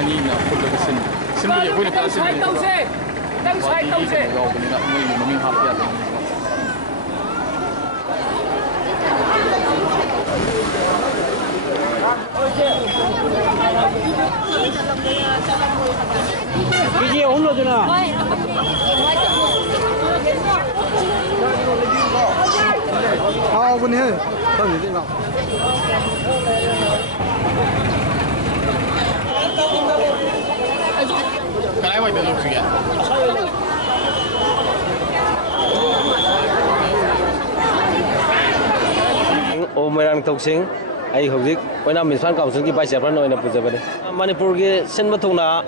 ani na pulla sin simbi ko ni ta sin ni dang sai tau se yo ni na ni mami hap ya da Biji om lo dina. Hao bun he. Tao ni ding lo. Cái này mày tựလုပ်gì ạ? Ô mày đang thục sinh, ai học dịch, bây giờ mình phan cầu sinh cái bài tập nó là phụ trợ bên đây. Manipur cái sinh vật thùng na,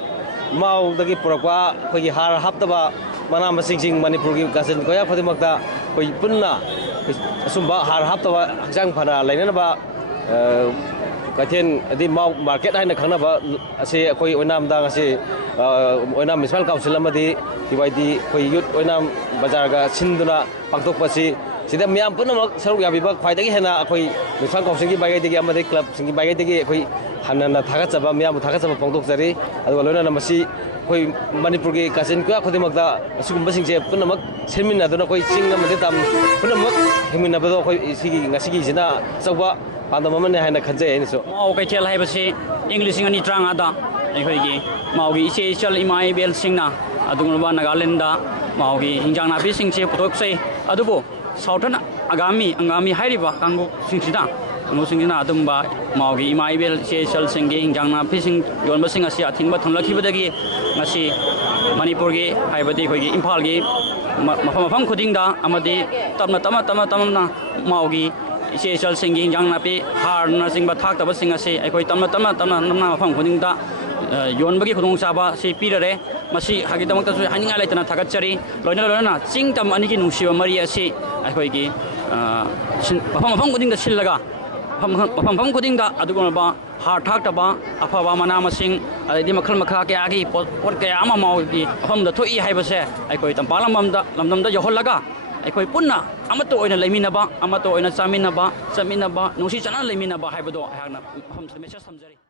mau tới cái program cái har hấp tập mana masing sing Manipur cái cái sinh có ya phải mặc ta, cái pun na, cái sumba har hấp tập giang phana lấy nó ba cái thiên đi mau market hay là khang na ba, sẽ cái Oinam đang sẽ Oinam Municipal Council làm gì thì vậy thì cái youth Oinam bazar cái sinh đó là bắt tục bác sĩ sida miam pun namak saruk yabiba khwaidagi hena akhoi Municipal Council gi bagai degi amade club singi bagai degi akhoi hanana thagat chaba miam thagat chaba pongdok jari adu loina namasi khoi Manipur gi kasin ka khodimakda asugum basing je pun namak sermin aduna khoi sing amade tam pun namak himin abado khoi sigi ngasigi jina chawba pandamamane hena khanjai ni so mau kai tel haibasi English ngani trang ada akhoi gi mau gi ise chal imai bel singna adungba Nagaland da mau gi hingjang na bi sing che putok sei adubo Southern Angami Hariba Kango Singsida, Musingina Adumba, Maugi, Imaibel, Seychelles, Singing, Jangna, Fishing, Yon Basing Asia, Timba, Lucky Badagi, Nasi, Manipurgi, Haibadi, Impalgi, Mafam Kudinda, Amadi, Tamna, Maugi, Seychelles, Singing, Jangnapi, Hard Nursing, but talked about Singasi, Equi Tamna, Mafam Kudinda, Yon Bagi Kudung Saba, Si Peter, Masi, Hagitamaka, Haningala, Takachari, Lona, Sing Tam Aniki Nushi, Maria Si. ꯑꯩꯈꯣꯏꯒꯤ ꯃꯐꯝ ꯈꯨꯗꯤꯡꯗ ꯁꯤꯜꯂꯒ ꯃꯐꯝ ꯈꯨꯗꯤꯡꯗ ꯑꯗꯨꯒꯨꯝꯂꯕ ꯍꯥꯔ ꯊꯥꯛꯇꯕ ꯑꯐꯕ ꯃꯅꯥ ꯃꯁꯤꯡ ꯑꯗꯩꯗꯤ ꯃꯈꯜ ꯃꯈꯥ ꯀꯌꯥꯒꯤ ꯄꯣꯠ ꯀꯌꯥ ꯑꯃ ꯃꯥꯎꯒꯤ ꯃꯐꯝꯗ ꯊꯣꯛꯏ ꯍꯥꯏꯕꯁꯦ ꯑꯩꯈꯣꯏ ꯇꯝꯄꯥꯛ ꯂꯝꯗꯝꯗ ꯌꯧꯍꯜꯂꯒ ꯑꯩꯈꯣꯏ ꯄꯨꯟꯅ ꯑꯃꯠꯇ ꯑꯣꯏꯅ ꯂꯩꯃꯤꯟꯅꯕ ꯑꯃꯠꯇ ꯑꯣꯏꯅ ꯆꯥꯃꯤꯟꯅꯕ ꯆꯠꯃꯤꯟꯅꯕ ꯅꯨꯡꯁꯤ ꯆꯥꯟꯅꯅ ꯂꯩꯃꯤꯟꯅꯕ ꯍꯥꯏꯕꯗꯣ ꯑꯩꯍꯥꯛꯅ ꯃꯐꯝꯁꯤꯗ ꯃꯦꯁꯦꯖ ꯊꯝꯖꯔꯤ